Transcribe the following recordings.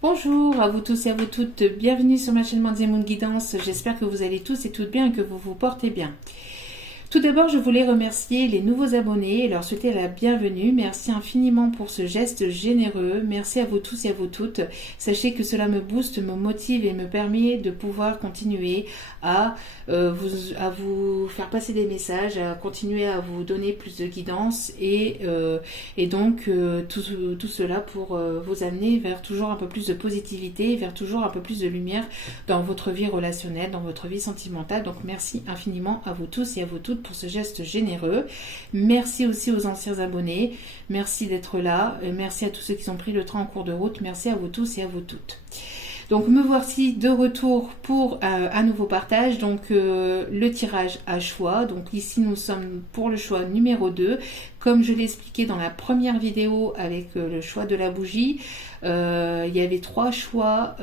Bonjour à vous tous et à vous toutes, bienvenue sur ma chaîne Mandy Moon Guidance, j'espère que vous allez tous et toutes bien et que vous vous portez bien. Tout d'abord, je voulais remercier les nouveaux abonnés et leur souhaiter la bienvenue. Merci infiniment pour ce geste généreux. Merci à vous tous et à vous toutes. Sachez que cela me booste, me motive et me permet de pouvoir continuer à vous faire passer des messages, à continuer à vous donner plus de guidance et donc tout cela pour vous amener vers toujours un peu plus de positivité, vers toujours un peu plus de lumière dans votre vie relationnelle, dans votre vie sentimentale. Donc merci infiniment à vous tous et à vous toutes pour ce geste généreux. Merci aussi aux anciens abonnés. Merci d'être là. Merci à tous ceux qui ont pris le train en cours de route. Merci à vous tous et à vous toutes. Donc me voici de retour pour un nouveau partage, donc le tirage à choix. Donc ici nous sommes pour le choix numéro 2. Comme je l'ai expliqué dans la première vidéo avec le choix de la bougie, il y avait 3 choix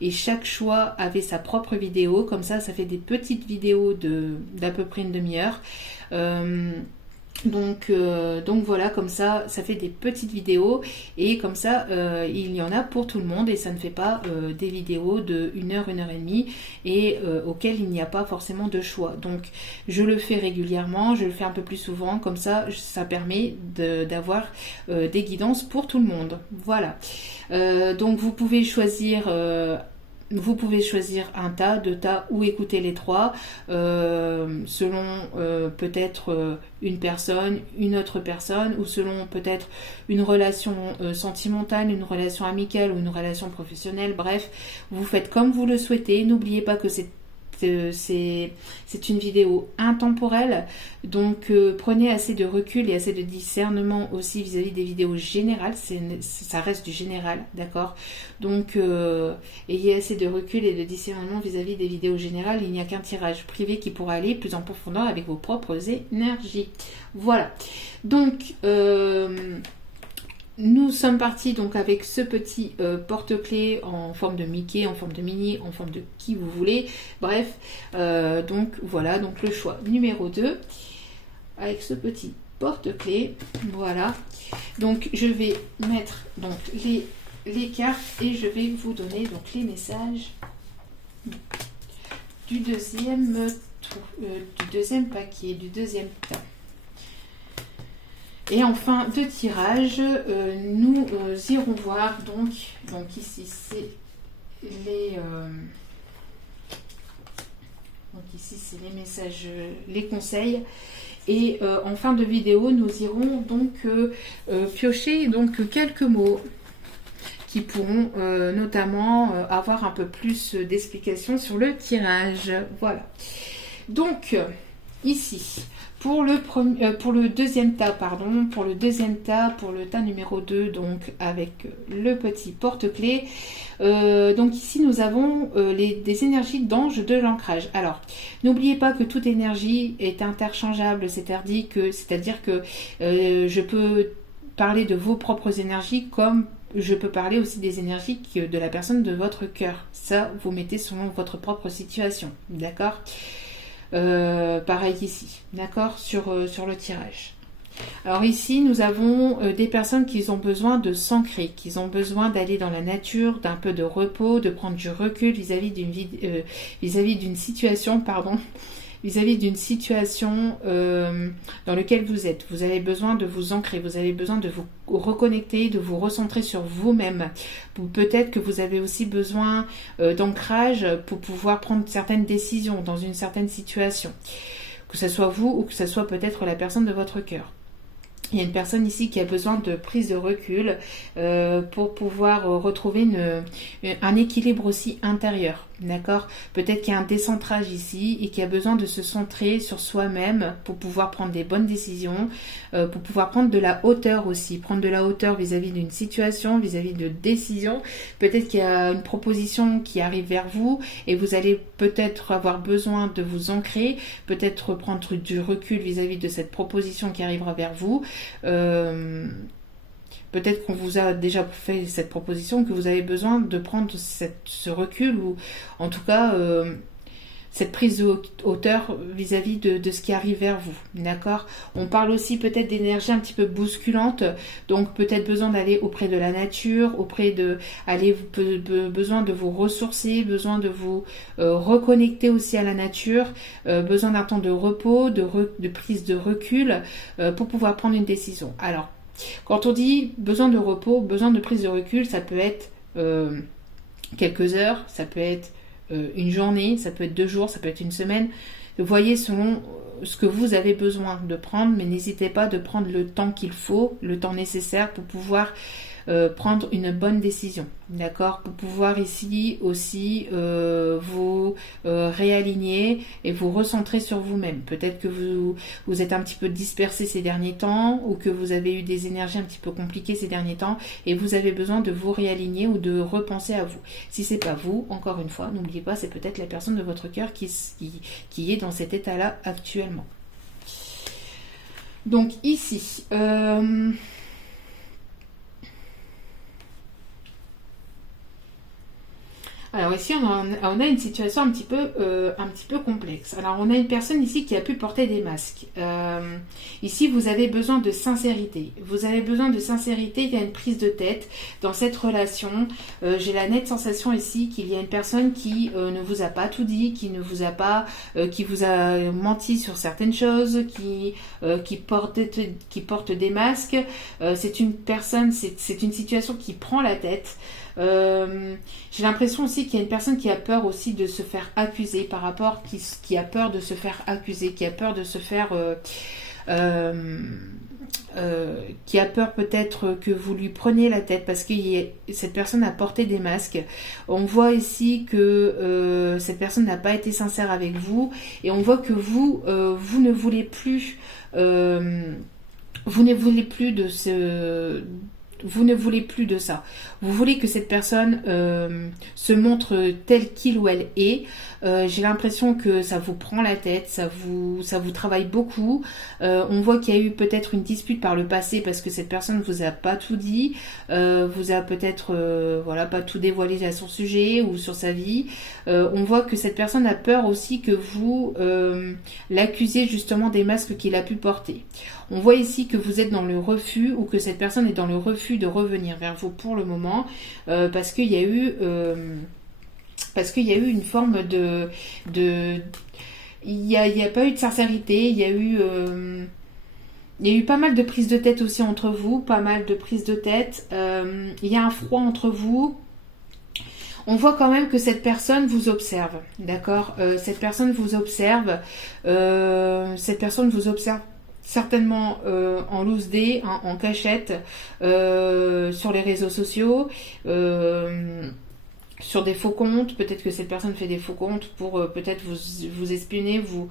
et chaque choix avait sa propre vidéo. Comme ça fait des petites vidéos d'à peu près une demi-heure. Donc voilà, comme ça fait des petites vidéos et comme ça il y en a pour tout le monde et ça ne fait pas des vidéos de 1 heure, 1 heure et demie et auxquelles il n'y a pas forcément de choix. Donc je le fais régulièrement, je le fais un peu plus souvent, comme ça permet d'avoir des guidances pour tout le monde. Voilà. Donc vous pouvez choisir un tas, 2 tas ou écouter les 3 selon peut-être une personne, une autre personne ou selon peut-être une relation sentimentale, une relation amicale ou une relation professionnelle. Bref, vous faites comme vous le souhaitez. N'oubliez pas que c'est une vidéo intemporelle, donc prenez assez de recul et assez de discernement aussi vis-à-vis des vidéos générales, ça reste du général, d'accord, donc ayez assez de recul et de discernement vis-à-vis des vidéos générales. Il n'y a qu'un tirage privé qui pourra aller plus en profondeur avec vos propres énergies. Voilà, donc nous sommes partis donc avec ce petit porte-clés en forme de Mickey, en forme de Minnie, en forme de qui vous voulez. Bref, donc voilà, donc le choix numéro 2 avec ce petit porte-clés. Voilà. Donc je vais mettre donc les cartes et je vais vous donner donc les messages du deuxième paquet, du deuxième tas. Et en fin de tirage, nous irons voir donc ici c'est les messages, les conseils. Et en fin de vidéo, nous irons donc piocher donc quelques mots qui pourront notamment avoir un peu plus d'explications sur le tirage. Voilà. Donc ici. Pour le deuxième tas, pour le tas numéro 2, donc avec le petit porte-clés, donc ici nous avons des énergies d'ange de l'ancrage. Alors, n'oubliez pas que toute énergie est interchangeable, c'est-à-dire que je peux parler de vos propres énergies comme je peux parler aussi des énergies de la personne de votre cœur. Ça, vous mettez selon votre propre situation, d'accord ? Pareil ici, d'accord, sur le tirage. Alors ici, nous avons des personnes qui ont besoin de s'ancrer, qui ont besoin d'aller dans la nature, d'un peu de repos, de prendre du recul vis-à-vis d'une situation, vis-à-vis d'une situation dans laquelle vous êtes. Vous avez besoin de vous ancrer, vous avez besoin de vous reconnecter, de vous recentrer sur vous-même. Peut-être que vous avez aussi besoin d'ancrage pour pouvoir prendre certaines décisions dans une certaine situation. Que ce soit vous ou que ce soit peut-être la personne de votre cœur. Il y a une personne ici qui a besoin de prise de recul pour pouvoir retrouver un équilibre aussi intérieur. D'accord ? Peut-être qu'il y a un décentrage ici et qui a besoin de se centrer sur soi-même pour pouvoir prendre des bonnes décisions, pour pouvoir prendre de la hauteur aussi, prendre de la hauteur vis-à-vis d'une situation, vis-à-vis de décisions. Peut-être qu'il y a une proposition qui arrive vers vous et vous allez peut-être avoir besoin de vous ancrer, peut-être prendre du recul vis-à-vis de cette proposition qui arrivera vers vous. Peut-être qu'on vous a déjà fait cette proposition, que vous avez besoin de prendre ce recul ou en tout cas cette prise de hauteur vis-à-vis de ce qui arrive vers vous, d'accord? On parle aussi peut-être d'énergie un petit peu bousculante, donc peut-être besoin d'aller auprès de la nature, besoin de vous ressourcer, besoin de vous reconnecter aussi à la nature, besoin d'un temps de repos, de prise de recul pour pouvoir prendre une décision. Alors, quand on dit besoin de repos, besoin de prise de recul, ça peut être quelques heures, ça peut être une journée, ça peut être 2 jours, ça peut être une semaine. Vous voyez selon ce que vous avez besoin de prendre, mais n'hésitez pas de prendre le temps qu'il faut, le temps nécessaire pour pouvoir prendre une bonne décision, d'accord? Pour pouvoir ici aussi vous réaligner et vous recentrer sur vous-même. Peut-être que vous êtes un petit peu dispersé ces derniers temps ou que vous avez eu des énergies un petit peu compliquées ces derniers temps et vous avez besoin de vous réaligner ou de repenser à vous. Si c'est pas vous, encore une fois, n'oubliez pas, c'est peut-être la personne de votre cœur qui est dans cet état-là actuellement. Donc ici, alors ici, on a une situation un petit peu complexe. Alors, on a une personne ici qui a pu porter des masques. Ici, vous avez besoin de sincérité. Vous avez besoin de sincérité, il y a une prise de tête dans cette relation. J'ai la nette sensation ici qu'il y a une personne qui ne vous a pas tout dit, qui vous a menti sur certaines choses, qui porte des masques. C'est une situation qui prend la tête. J'ai l'impression aussi qu'il y a une personne qui a peur aussi de se faire accuser qui a peur de se faire accuser, qui a peur de se faire qui a peur peut-être que vous lui preniez la tête parce que cette personne a porté des masques. On voit ici que cette personne n'a pas été sincère avec vous et on voit que vous ne voulez plus de ça. Vous voulez que cette personne se montre telle qu'il ou elle est. J'ai l'impression que ça vous prend la tête, ça vous travaille beaucoup. On voit qu'il y a eu peut-être une dispute par le passé parce que cette personne vous a pas tout dit, vous a peut-être pas tout dévoilé à son sujet ou sur sa vie. On voit que cette personne a peur aussi que vous l'accusiez justement des masques qu'il a pu porter. On voit ici que vous êtes dans le refus ou que cette personne est dans le refus de revenir vers vous pour le moment parce qu'il y a eu une forme il y a pas eu de sincérité, il y a eu pas mal de prises de tête aussi entre vous, pas mal de prises de tête, il y a un froid entre vous. On voit quand même que cette personne vous observe, d'accord? Cette personne vous observe certainement en loose day, en cachette, sur les réseaux sociaux, sur des faux comptes. Peut-être que cette personne fait des faux comptes pour peut-être vous espionner, vous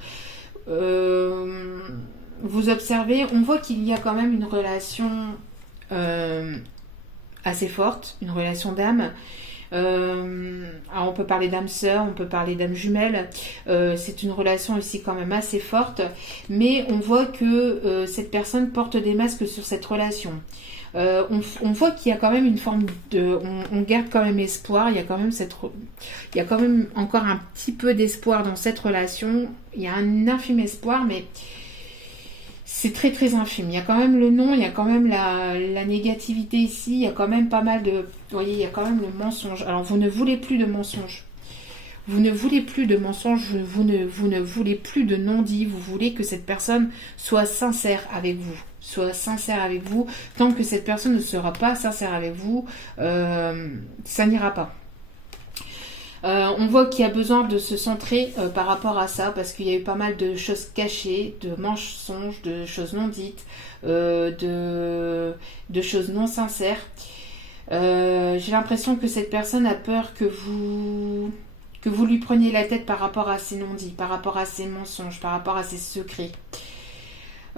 observer. On voit qu'il y a quand même une relation assez forte, une relation d'âme. Alors on peut parler d'âme sœur, on peut parler d'âme jumelle. C'est une relation ici quand même assez forte, mais on voit que cette personne porte des masques sur cette relation. On voit qu'il y a quand même une forme de, on garde quand même espoir. Il y a quand même encore un petit peu d'espoir dans cette relation. Il y a un infime espoir, mais c'est très très infime. Il y a quand même le non, il y a quand même la négativité ici, il y a quand même pas mal de... Vous voyez, il y a quand même le mensonge. Alors vous ne voulez plus de mensonges. Vous ne voulez plus de mensonges, vous ne voulez plus de non-dit. Vous voulez que cette personne soit sincère avec vous. Tant que cette personne ne sera pas sincère avec vous, ça n'ira pas. On voit qu'il y a besoin de se centrer par rapport à ça parce qu'il y a eu pas mal de choses cachées, de mensonges, de choses non dites, de choses non sincères. J'ai l'impression que cette personne a peur que vous lui preniez la tête par rapport à ses non-dits, par rapport à ses mensonges, par rapport à ses secrets.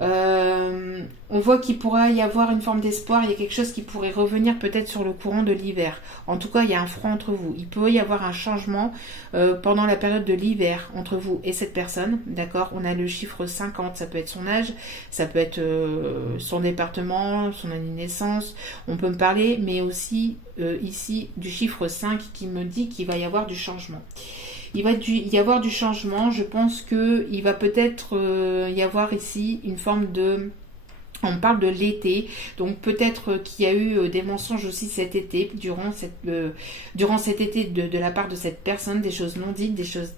On voit qu'il pourra y avoir une forme d'espoir, il y a quelque chose qui pourrait revenir peut-être sur le courant de l'hiver. En tout cas, il y a un froid entre vous. Il peut y avoir un changement pendant la période de l'hiver entre vous et cette personne, d'accord? On a le chiffre 50, ça peut être son âge, ça peut être son département, son année de naissance. On peut me parler, mais aussi ici du chiffre 5 qui me dit qu'il va y avoir du changement. il va y avoir du changement. Je pense que il va peut-être y avoir ici une forme de... On parle de l'été, donc peut-être qu'il y a eu des mensonges aussi cet été, durant cet été de la part de cette personne, des choses non dites, des choses...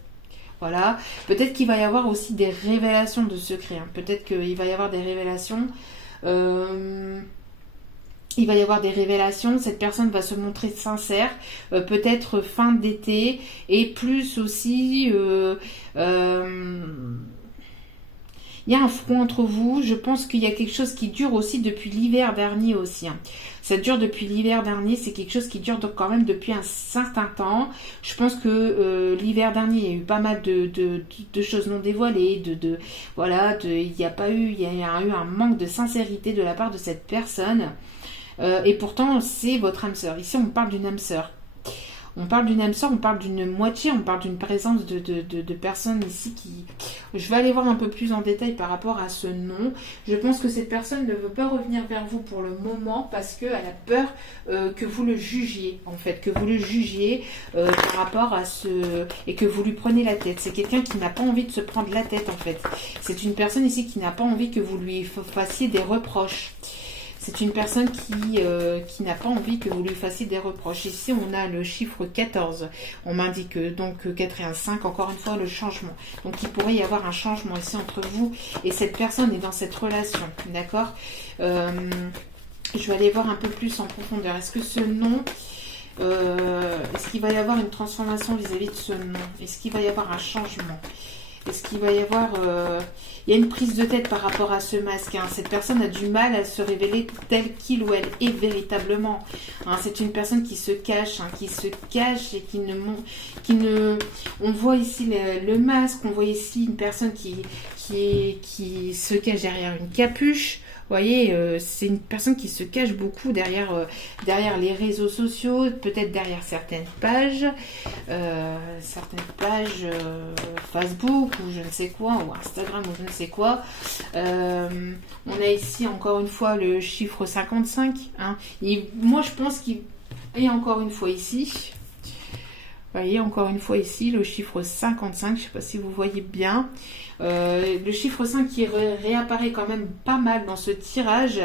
Voilà. Peut-être qu'il va y avoir aussi des révélations de secrets. Hein. Peut-être qu'il va y avoir des révélations. Il va y avoir des révélations, cette personne va se montrer sincère, peut-être fin d'été, et plus aussi, il y a un front entre vous, je pense qu'il y a quelque chose qui dure aussi depuis l'hiver dernier aussi. Hein. Ça dure depuis l'hiver dernier, c'est quelque chose qui dure donc quand même depuis un certain temps. Je pense que l'hiver dernier, il y a eu pas mal de choses non dévoilées, voilà, il y a eu un manque de sincérité de la part de cette personne. Et pourtant, c'est votre âme sœur. Ici, on parle d'une âme sœur. On parle d'une âme sœur, on parle d'une moitié, on parle d'une présence de personnes ici qui... Je vais aller voir un peu plus en détail par rapport à ce nom. Je pense que cette personne ne veut pas revenir vers vous pour le moment parce qu'elle a peur que vous le jugiez, en fait. Que vous le jugiez par rapport à ce... Et que vous lui prenez la tête. C'est quelqu'un qui n'a pas envie de se prendre la tête, en fait. C'est une personne ici qui n'a pas envie que vous lui fassiez des reproches. C'est une personne qui n'a pas envie que vous lui fassiez des reproches. Ici, on a le chiffre 14. On m'indique donc 4 et un 5, encore une fois, le changement. Donc, il pourrait y avoir un changement ici entre vous et cette personne est dans cette relation. D'accord ? Je vais aller voir un peu plus en profondeur. Est-ce que ce nom... est-ce qu'il va y avoir une transformation vis-à-vis de ce nom? Est-ce qu'il va y avoir un changement? Est-ce qu'il va y avoir... Il y a une prise de tête par rapport à ce masque. Hein. Cette personne a du mal à se révéler telle qu'il ou elle est véritablement. Hein. C'est une personne qui se cache, et qui ne... On voit ici le masque, on voit ici une personne qui se cache derrière une capuche. Vous voyez, c'est une personne qui se cache beaucoup derrière les réseaux sociaux, peut-être derrière certaines pages Facebook ou je ne sais quoi, ou Instagram ou je ne sais quoi. On a ici encore une fois le chiffre 55. Hein, et moi je pense qu'il y a encore une fois ici. Vous voyez, encore une fois ici, le chiffre 55, je ne sais pas si vous voyez bien. Le chiffre 5 qui réapparaît quand même pas mal dans ce tirage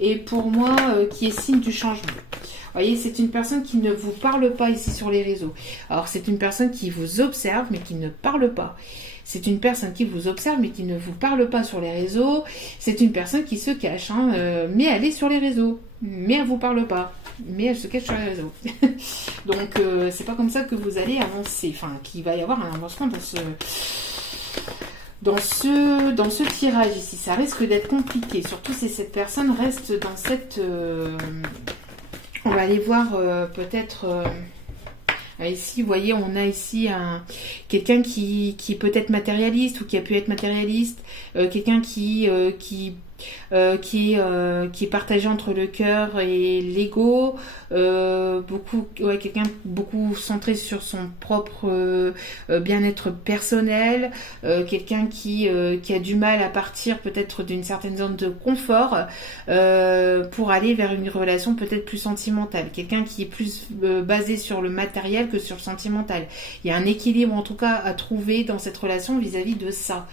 et pour moi qui est signe du changement. Vous voyez, c'est une personne qui ne vous parle pas ici sur les réseaux. Alors, c'est une personne qui vous observe mais qui ne parle pas. C'est une personne qui vous observe mais qui ne vous parle pas sur les réseaux. C'est une personne qui se cache, hein, mais elle est sur les réseaux. Mais elle ne vous parle pas. Mais elle se cache sur les réseaux. Donc, c'est pas comme ça que vous allez avancer. Enfin, qu'il va y avoir un avancement dans ce tirage ici. Ça risque d'être compliqué. Surtout si cette personne reste dans cette... on va aller voir peut-être... ici, vous voyez, on a ici quelqu'un qui peut être matérialiste ou qui a pu être matérialiste. Quelqu'un qui est partagé entre le cœur et l'ego, quelqu'un beaucoup centré sur son propre bien-être personnel, quelqu'un qui a du mal à partir peut-être d'une certaine zone de confort pour aller vers une relation peut-être plus sentimentale, quelqu'un qui est plus basé sur le matériel que sur le sentimental. Il y a un équilibre en tout cas à trouver dans cette relation vis-à-vis de ça.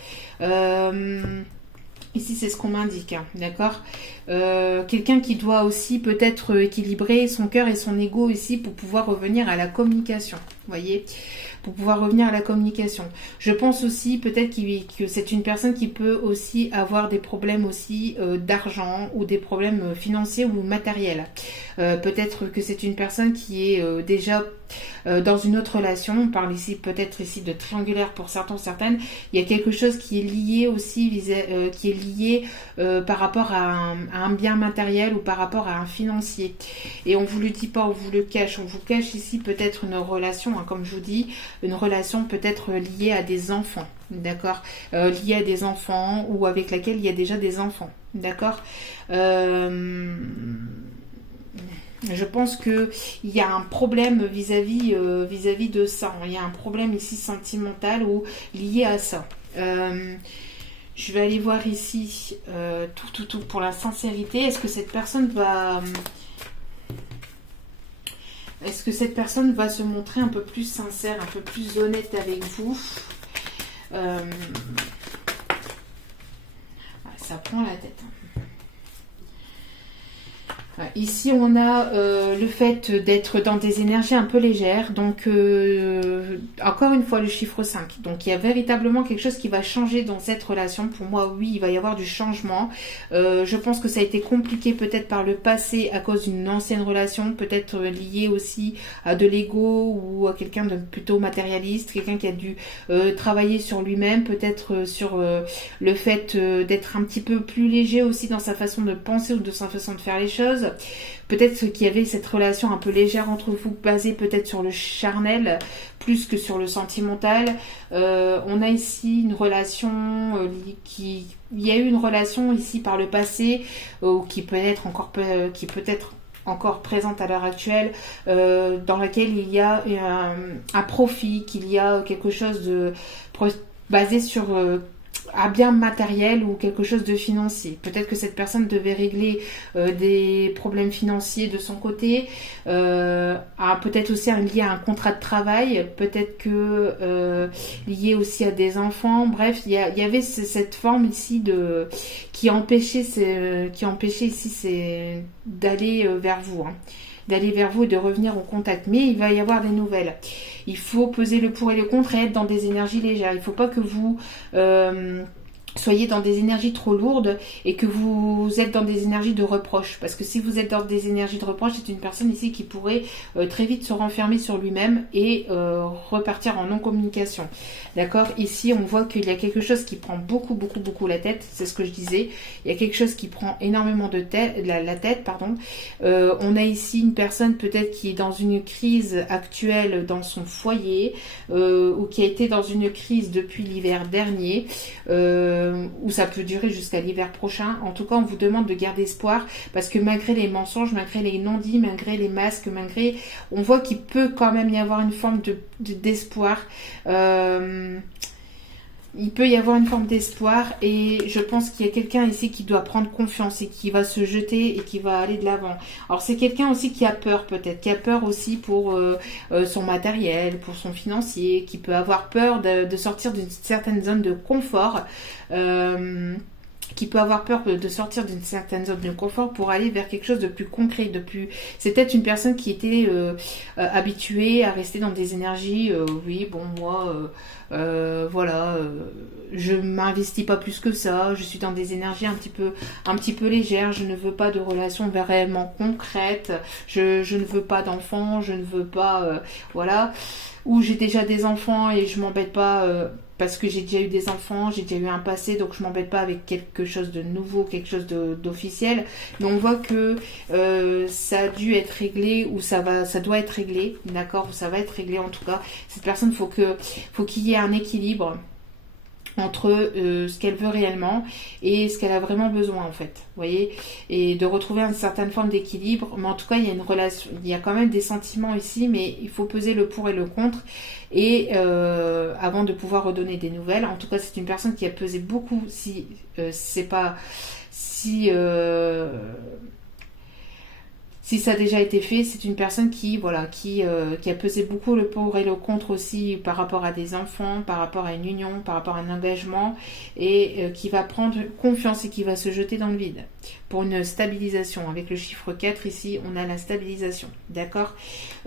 Ici, c'est ce qu'on m'indique, hein, d'accord. Quelqu'un qui doit aussi peut-être équilibrer son cœur et son ego ici pour pouvoir revenir à la communication, vous voyez, pour pouvoir revenir à la communication. Je pense aussi peut-être que c'est une personne qui peut aussi avoir des problèmes aussi d'argent ou des problèmes financiers ou matériels. Peut-être que c'est une personne qui est déjà dans une autre relation. On parle ici peut-être ici de triangulaire pour certaines. Il y a quelque chose qui est lié aussi, par rapport à un bien matériel ou par rapport à un financier. Et on vous le dit pas, on vous le cache. On vous cache ici peut-être une relation, hein, comme je vous dis, une relation peut-être liée à des enfants. D'accord, liée à des enfants ou avec laquelle il y a déjà des enfants. D'accord. Je pense qu'il y a un problème vis-à-vis de ça. Il y a un problème ici sentimental ou lié à ça. Je vais aller voir ici tout pour la sincérité. Est-ce que cette personne va... Est-ce que cette personne va se montrer un peu plus sincère, un peu plus honnête avec vous? Ça prend la tête. Ici, on a le fait d'être dans des énergies un peu légères. Donc, encore une fois, le chiffre 5. Donc, il y a véritablement quelque chose qui va changer dans cette relation. Pour moi, oui, il va y avoir du changement. Je pense que ça a été compliqué peut-être par le passé à cause d'une ancienne relation, peut-être liée aussi à de l'ego ou à quelqu'un de plutôt matérialiste, quelqu'un qui a dû travailler sur lui-même, peut-être sur le fait d'être un petit peu plus léger aussi dans sa façon de penser ou de sa façon de faire les choses. Peut-être qu'il y avait cette relation un peu légère entre vous, basée peut-être sur le charnel, plus que sur le sentimental. On a ici une relation il y a eu une relation ici par le passé, qui peut être encore présente à l'heure actuelle, dans laquelle il y a un profit, qu'il y a quelque chose de basé sur un bien matériel ou quelque chose de financier. Peut-être que cette personne devait régler des problèmes financiers de son côté, peut-être aussi lié à un contrat de travail, peut-être que lié aussi à des enfants. Bref, il y avait cette forme ici qui empêchait ici d'aller vers vous. D'aller vers vous et de revenir au contact. Mais il va y avoir des nouvelles. Il faut peser le pour et le contre et être dans des énergies légères. Il ne faut pas que vous soyez dans des énergies trop lourdes et que vous êtes dans des énergies de reproche. Parce que si vous êtes dans des énergies de reproche, c'est une personne ici qui pourrait très vite se renfermer sur lui-même et repartir en non-communication. D'accord? Ici, on voit qu'il y a quelque chose qui prend beaucoup la tête. C'est ce que je disais. Il y a quelque chose qui prend énormément la tête. On a ici une personne peut-être qui est dans une crise actuelle dans son foyer ou qui a été dans une crise depuis l'hiver dernier. Où ça peut durer jusqu'à l'hiver prochain. En tout cas, on vous demande de garder espoir parce que malgré les mensonges, malgré les non-dits, malgré les masques, on voit qu'il peut quand même y avoir une forme d'espoir. Il peut y avoir une forme d'espoir et je pense qu'il y a quelqu'un ici qui doit prendre confiance et qui va se jeter et qui va aller de l'avant. Alors c'est quelqu'un aussi qui a peur peut-être, qui a peur aussi pour son matériel, pour son financier, qui peut avoir peur de sortir d'une certaine zone de confort. Qui peut avoir peur de sortir d'une certaine zone de confort pour aller vers quelque chose de plus concret, c'est peut-être une personne qui était habituée à rester dans des énergies, je m'investis pas plus que ça, je suis dans des énergies un petit peu légères, je ne veux pas de relations réellement concrètes, je ne veux pas d'enfants, je ne veux pas, ou j'ai déjà des enfants et je m'embête pas parce que j'ai déjà eu des enfants, j'ai déjà eu un passé, donc je m'embête pas avec quelque chose de nouveau, quelque chose d'officiel. Mais on voit que ça a dû être réglé ou ça doit être réglé, d'accord, ou ça va être réglé en tout cas. Cette personne, faut qu'il y ait un équilibre entre ce qu'elle veut réellement et ce qu'elle a vraiment besoin en fait, vous voyez, et de retrouver une certaine forme d'équilibre. Mais en tout cas, il y a une relation, il y a quand même des sentiments ici, mais il faut peser le pour et le contre et avant de pouvoir redonner des nouvelles. En tout cas, c'est une personne qui a pesé beaucoup, si ça a déjà été fait, c'est une personne qui a pesé beaucoup le pour et le contre aussi par rapport à des enfants, par rapport à une union, par rapport à un engagement et qui va prendre confiance et qui va se jeter dans le vide pour une stabilisation. Avec le chiffre 4 ici, on a la stabilisation, d'accord.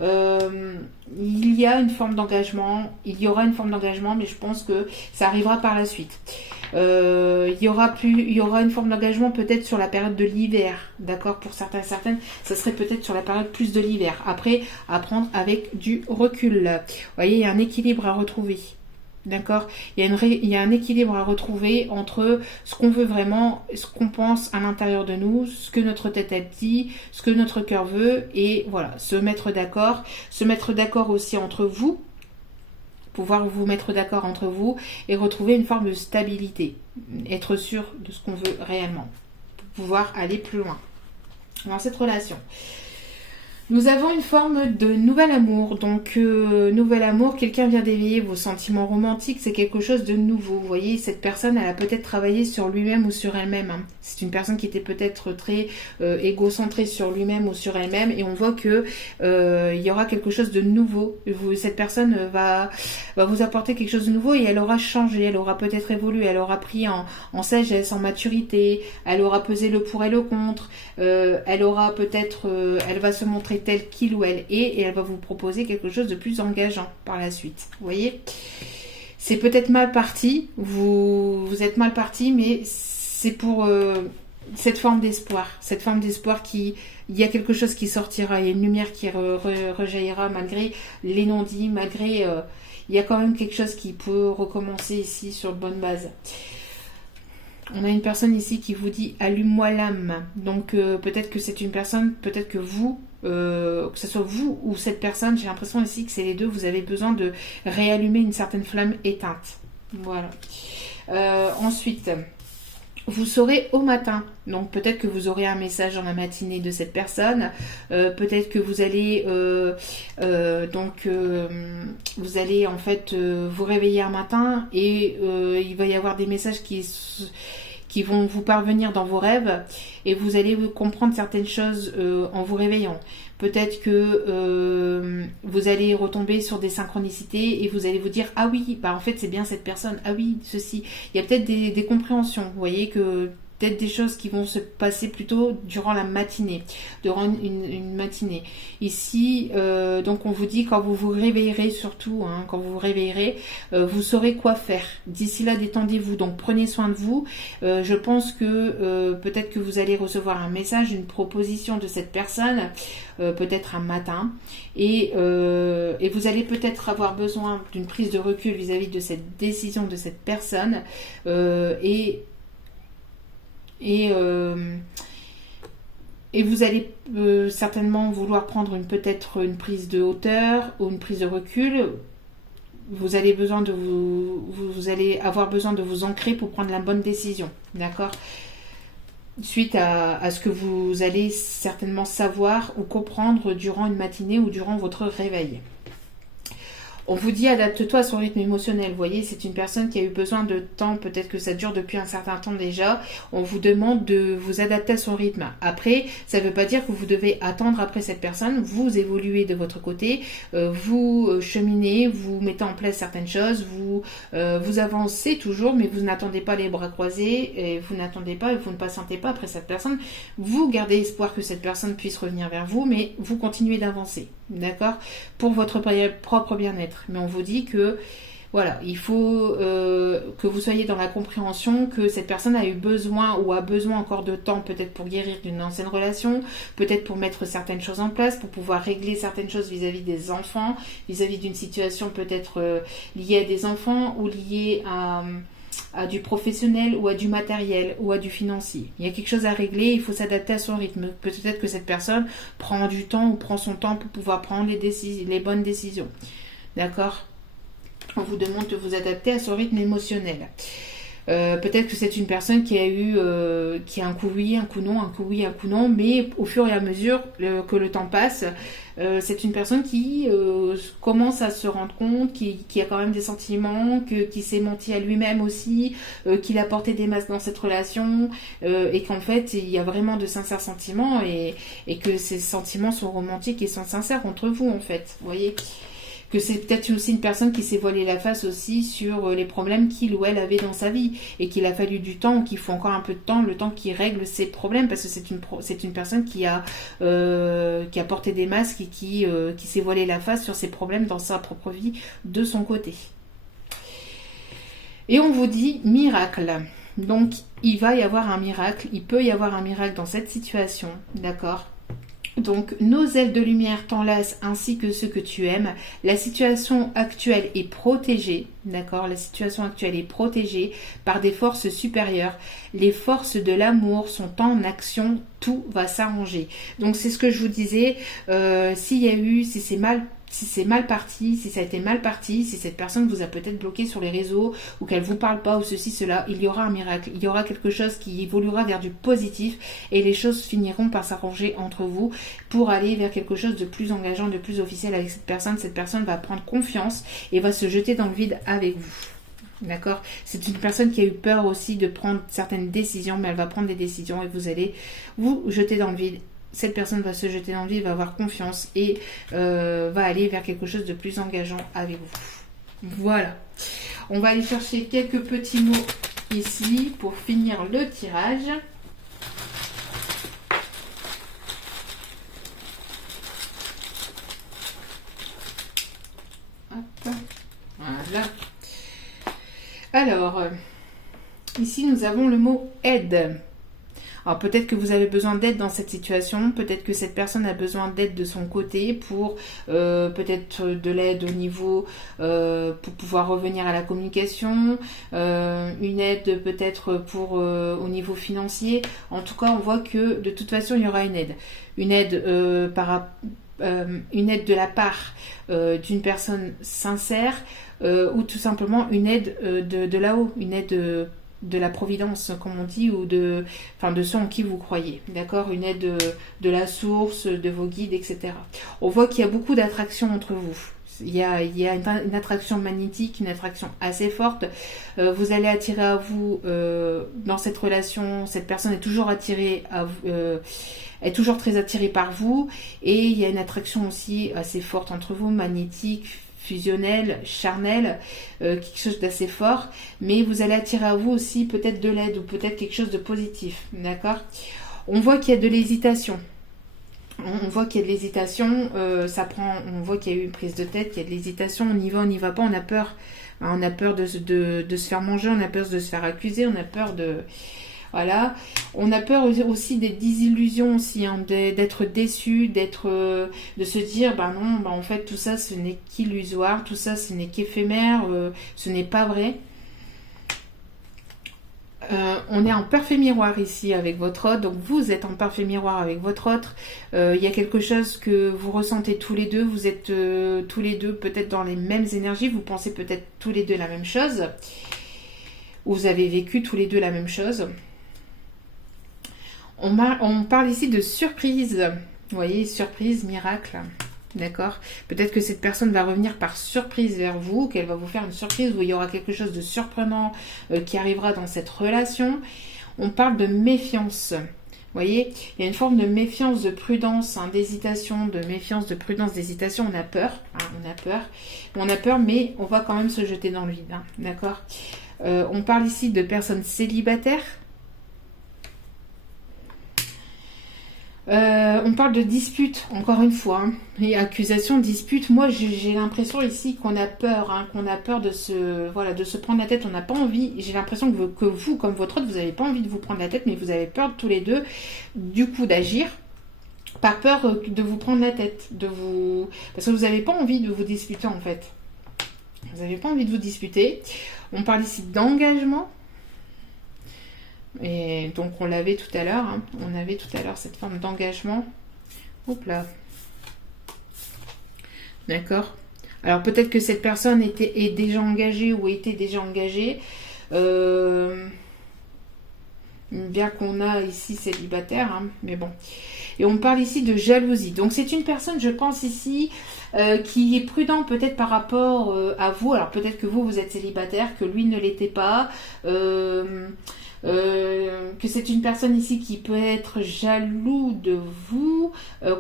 Il y a une forme d'engagement, il y aura une forme d'engagement, mais je pense que ça arrivera par la suite. Il y aura une forme d'engagement peut-être sur la période de l'hiver, d'accord, pour certaines, ça serait peut-être sur la période plus de l'hiver. Après, à prendre avec du recul. Vous voyez, il y a un équilibre à retrouver. D'accord, il y a un équilibre à retrouver entre ce qu'on veut vraiment, ce qu'on pense à l'intérieur de nous, ce que notre tête a dit, ce que notre cœur veut, et voilà, se mettre d'accord aussi entre vous, pouvoir vous mettre d'accord entre vous et retrouver une forme de stabilité, être sûr de ce qu'on veut réellement, pour pouvoir aller plus loin dans cette relation. Nous avons une forme de nouvel amour. Donc, nouvel amour, quelqu'un vient d'éveiller vos sentiments romantiques, c'est quelque chose de nouveau. Vous voyez, cette personne, elle a peut-être travaillé sur lui-même ou sur elle-même. Hein. C'est une personne qui était peut-être très égocentrée sur lui-même ou sur elle-même. Et on voit que il y aura quelque chose de nouveau. Cette personne va vous apporter quelque chose de nouveau et elle aura changé, elle aura peut-être évolué, elle aura pris en sagesse, en maturité, elle aura pesé le pour et le contre, elle aura peut-être, elle va se montrer telle qu'il ou elle est et elle va vous proposer quelque chose de plus engageant par la suite. Vous voyez, c'est peut-être mal parti, vous êtes mal parti, mais c'est pour cette forme d'espoir qui, il y a quelque chose qui sortira, il y a une lumière qui rejaillira malgré les non-dits, malgré, il y a quand même quelque chose qui peut recommencer ici sur de bonnes bases. On a une personne ici qui vous dit allume-moi l'âme. Donc peut-être que c'est une personne, peut-être que vous, que ce soit vous ou cette personne, j'ai l'impression ici que c'est les deux, vous avez besoin de réallumer une certaine flamme éteinte. Voilà. Ensuite, vous saurez au matin. Donc peut-être que vous aurez un message dans la matinée de cette personne. Peut-être que vous allez vous allez en fait vous réveiller un matin et il va y avoir des messages qui vont vous parvenir dans vos rêves et vous allez comprendre certaines choses en vous réveillant. Peut-être que vous allez retomber sur des synchronicités et vous allez vous dire « Ah oui, bah en fait c'est bien cette personne, ah oui, ceci ». Il y a peut-être des compréhensions, vous voyez que peut-être des choses qui vont se passer plutôt durant la matinée, durant une matinée. Ici, donc on vous dit quand vous vous réveillerez surtout, hein, quand vous vous réveillerez, vous saurez quoi faire. D'ici là, détendez-vous, donc prenez soin de vous. Je pense que peut-être que vous allez recevoir un message, une proposition de cette personne, peut-être un matin, et vous allez peut-être avoir besoin d'une prise de recul vis-à-vis de cette décision de cette personne, et vous allez certainement vouloir prendre peut-être une prise de hauteur ou une prise de recul. Vous allez avoir besoin de vous ancrer pour prendre la bonne décision, d'accord ? Suite à ce que vous allez certainement savoir ou comprendre durant une matinée ou durant votre réveil. On vous dit adapte-toi à son rythme émotionnel. Vous voyez, c'est une personne qui a eu besoin de temps, peut-être que ça dure depuis un certain temps déjà. On vous demande de vous adapter à son rythme. Après, ça ne veut pas dire que vous devez attendre après cette personne. Vous évoluez de votre côté, vous cheminez, vous mettez en place certaines choses, vous avancez toujours, mais vous n'attendez pas les bras croisés, et vous n'attendez pas et vous ne patientez pas après cette personne. Vous gardez espoir que cette personne puisse revenir vers vous, mais vous continuez d'avancer, d'accord ? Pour votre propre bien-être. Mais on vous dit que voilà, il faut que vous soyez dans la compréhension que cette personne a eu besoin ou a besoin encore de temps, peut-être pour guérir d'une ancienne relation, peut-être pour mettre certaines choses en place, pour pouvoir régler certaines choses vis-à-vis des enfants, vis-à-vis d'une situation peut-être liée à des enfants ou liée à du professionnel ou à du matériel ou à du financier. Il y a quelque chose à régler, il faut s'adapter à son rythme. Peut-être que cette personne prend du temps ou prend son temps pour pouvoir prendre les bonnes décisions. D'accord ? On vous demande de vous adapter à son rythme émotionnel. Peut-être que c'est une personne qui a un coup oui, un coup non, un coup oui, un coup non, mais au fur et à mesure que le temps passe, c'est une personne qui commence à se rendre compte, qui a quand même des sentiments, qui s'est menti à lui-même aussi, qu'il a porté des masques dans cette relation, et qu'en fait il y a vraiment de sincères sentiments et que ces sentiments sont romantiques et sont sincères entre vous en fait, vous voyez ? Que c'est peut-être aussi une personne qui s'est voilée la face aussi sur les problèmes qu'il ou elle avait dans sa vie et qu'il a fallu du temps, qu'il faut encore un peu de temps, le temps qu'il règle ses problèmes parce que c'est une personne qui a porté des masques et qui s'est voilée la face sur ses problèmes dans sa propre vie de son côté. Et on vous dit miracle. Donc il va y avoir un miracle, il peut y avoir un miracle dans cette situation, d'accord ? Donc, nos ailes de lumière t'enlacent ainsi que ceux que tu aimes. La situation actuelle est protégée, d'accord ? La situation actuelle est protégée par des forces supérieures. Les forces de l'amour sont en action, tout va s'arranger. Donc, c'est ce que je vous disais. Si c'est mal si c'est mal parti, si ça a été mal parti, si cette personne vous a peut-être bloqué sur les réseaux ou qu'elle vous parle pas ou ceci, cela, il y aura un miracle. Il y aura quelque chose qui évoluera vers du positif et les choses finiront par s'arranger entre vous pour aller vers quelque chose de plus engageant, de plus officiel avec cette personne. Cette personne va prendre confiance et va se jeter dans le vide avec vous. D'accord? C'est une personne qui a eu peur aussi de prendre certaines décisions, mais elle va prendre des décisions et vous allez vous jeter dans le vide. Cette personne va se jeter dans le vide, va avoir confiance et va aller vers quelque chose de plus engageant avec vous. Voilà. On va aller chercher quelques petits mots ici pour finir le tirage. Hop. Voilà. Alors, ici nous avons le mot aide. Alors peut-être que vous avez besoin d'aide dans cette situation, peut-être que cette personne a besoin d'aide de son côté pour peut-être de l'aide au niveau pour pouvoir revenir à la communication, une aide peut-être pour au niveau financier. En tout cas, on voit que de toute façon il y aura une aide. Une aide une aide de la part d'une personne sincère ou tout simplement une aide de là-haut, une aide de la providence, comme on dit, ou de ceux en qui vous croyez, d'accord, une aide de la source, de vos guides, etc. On voit qu'il y a beaucoup d'attraction entre vous. Il y a une attraction magnétique, une attraction assez forte. Vous allez attirer à vous dans cette relation. Cette personne est toujours attirée à vous, est toujours très attirée par vous. Et il y a une attraction aussi assez forte entre vous, magnétique, fusionnel, charnel, quelque chose d'assez fort, mais vous allez attirer à vous aussi peut-être de l'aide ou peut-être quelque chose de positif, d'accord? On voit qu'il y a de l'hésitation. On voit qu'il y a de l'hésitation, on voit qu'il y a eu une prise de tête, il y a de l'hésitation, on y va pas, on a peur. On a peur de se faire manger, on a peur de se faire accuser, on a peur de... Voilà, on a peur aussi des désillusions aussi, hein, d'être déçu, de se dire, non, en fait tout ça ce n'est qu'illusoire, tout ça ce n'est qu'éphémère, ce n'est pas vrai. On est en parfait miroir ici avec votre autre, donc vous êtes en parfait miroir avec votre autre. Il y a quelque chose que vous ressentez tous les deux, vous êtes tous les deux peut-être dans les mêmes énergies, vous pensez peut-être tous les deux la même chose, ou vous avez vécu tous les deux la même chose. On parle ici de surprise, vous voyez, surprise, miracle, d'accord? Peut-être que cette personne va revenir par surprise vers vous, qu'elle va vous faire une surprise où il y aura quelque chose de surprenant qui arrivera dans cette relation. On parle de méfiance, vous voyez, il y a une forme de méfiance, de prudence, hein, d'hésitation, de méfiance, de prudence, d'hésitation. On a peur, on a peur, mais on va quand même se jeter dans le vide, hein, d'accord? On parle ici de personnes célibataires. On parle de dispute, encore une fois, hein, et accusation, dispute. Moi, j'ai l'impression ici qu'on a peur, hein, de se prendre la tête. On n'a pas envie. J'ai l'impression que vous, comme votre autre, vous n'avez pas envie de vous prendre la tête, mais vous avez peur tous les deux, du coup, d'agir par peur de vous prendre la tête, parce que vous n'avez pas envie de vous disputer en fait. Vous n'avez pas envie de vous disputer. On parle ici d'engagement. Et donc on l'avait tout à l'heure, hein. On avait tout à l'heure cette forme d'engagement. Hop là. D'accord. Alors peut-être que cette personne est déjà engagée ou était déjà engagée. Bien qu'on a ici célibataire, hein, mais bon. Et on parle ici de jalousie. Donc c'est une personne, je pense ici, qui est prudent peut-être par rapport à vous. Alors peut-être que vous êtes célibataire, que lui ne l'était pas. Que c'est une personne ici qui peut être jaloux de vous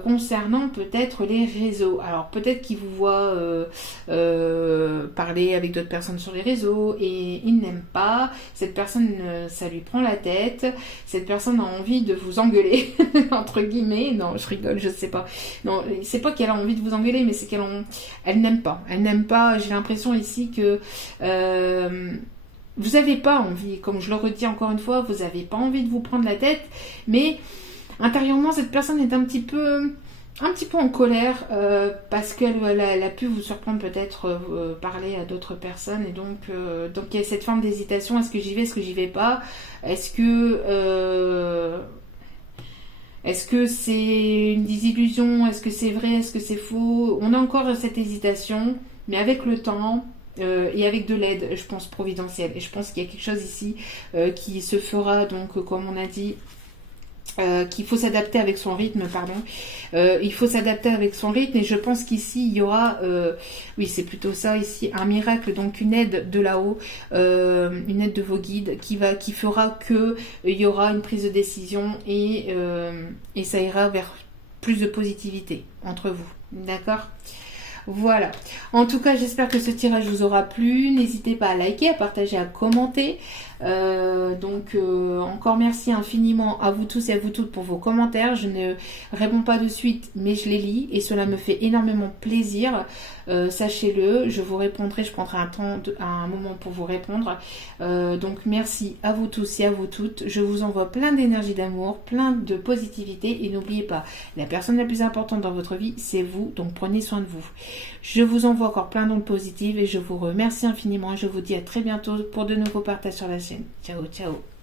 concernant peut-être les réseaux. Alors peut-être qu'il vous voit parler avec d'autres personnes sur les réseaux et il n'aime pas. Cette personne, ça lui prend la tête. Cette personne a envie de vous engueuler, entre guillemets. Non, je rigole, je sais pas. Non, c'est pas qu'elle a envie de vous engueuler, mais c'est elle n'aime pas. Elle n'aime pas. J'ai l'impression ici que vous n'avez pas envie, comme je le redis encore une fois, vous n'avez pas envie de vous prendre la tête, mais intérieurement, cette personne est un petit peu en colère parce qu'elle a pu vous surprendre peut-être parler à d'autres personnes et donc il y a cette forme d'hésitation, est-ce que j'y vais pas, est-ce que Est-ce que c'est une désillusion? Est-ce que c'est vrai? Est-ce que c'est faux? On a encore cette hésitation, mais avec le temps et avec de l'aide, je pense, providentielle. Et je pense qu'il y a quelque chose ici qui se fera, donc, comme on a dit, qu'il faut s'adapter avec son rythme, pardon. Il faut s'adapter avec son rythme et je pense qu'ici il y aura, oui c'est plutôt ça ici, un miracle, donc une aide de là-haut, une aide de vos guides qui fera que il y aura une prise de décision et ça ira vers plus de positivité entre vous, d'accord? Voilà. En tout cas, j'espère que ce tirage vous aura plu. N'hésitez pas à liker, à partager, à commenter. Encore merci infiniment à vous tous et à vous toutes pour vos commentaires. Je ne réponds pas de suite, mais je les lis et cela me fait énormément plaisir. Sachez-le, je vous répondrai, je prendrai un moment pour vous répondre. Donc merci à vous tous et à vous toutes. Je vous envoie plein d'énergie d'amour, plein de positivité et n'oubliez pas, la personne la plus importante dans votre vie, c'est vous. Donc prenez soin de vous. Je vous envoie encore plein d'ondes positives et je vous remercie infiniment. Je vous dis à très bientôt pour de nouveaux partages sur la chaîne. Ciao, ciao.